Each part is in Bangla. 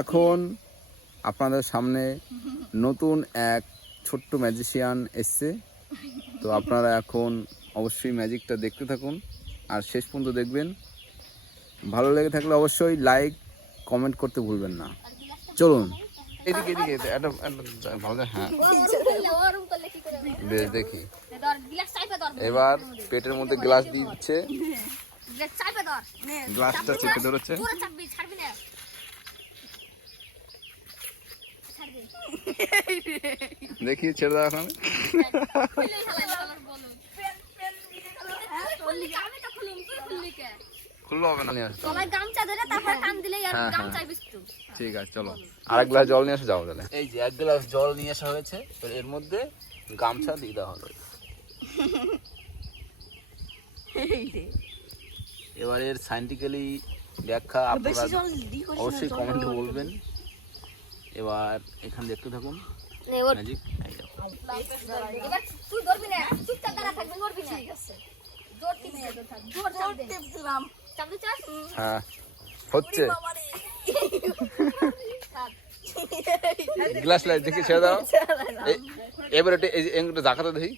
এখন আপনাদের সামনে নতুন এক ছোট্ট ম্যাজিশিয়ান এসছে। তো আপনারা এখন অবশ্যই ম্যাজিকটা দেখতে থাকুন আর শেষ পর্যন্ত দেখবেন। ভালো লেগে থাকলে অবশ্যই লাইক কমেন্ট করতে ভুলবেন না। চলুন এদিকে এদিকে ভালো। হ্যাঁ বেশ দেখি। এবার পেটের মধ্যে গ্লাস দিয়ে দিচ্ছে, গ্লাসটা চেপে ধরেছে। দেখি ছেড়ে দাও এখন। খুললো হবে না, ঠিক আছে চলো আর এক গ্লাস জল নিয়ে এসে যাও তাহলে। এই যে এক গ্লাস জল নিয়ে আসা হয়েছে, এর মধ্যে গামছা দিয়ে দেওয়া হলো। এবার এর সায়েন্টিফিক্যালি ব্যাখ্যা আপনারা অবশ্যই কমেন্টে বলবেন। এবার এখানে দেখতে থাকুন ম্যাজিক। হ্যাঁ হচ্ছে গ্লাস দেখি ছেড়ে দাও। এবার এটা জাকাতে দেখি,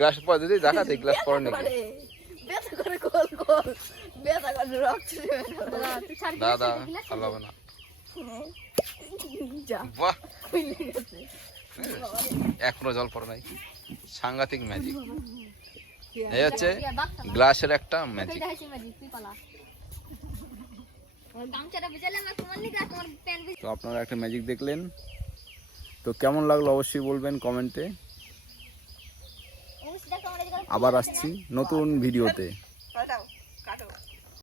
গ্লাস পরে দিদি জাকাতে গ্লাস পরে নাকি দাদা ভালো হবে না। বাহ এখনো জল পড়ে নাই, সাংঘাতিক ম্যাজিক। এই হচ্ছে গ্লাসের একটা ম্যাজিক। তো আপনারা একটা ম্যাজিক দেখলেন, তো কেমন লাগলো অবশ্যই বলবেন কমেন্টে। আবার আসছি নতুন ভিডিওতে।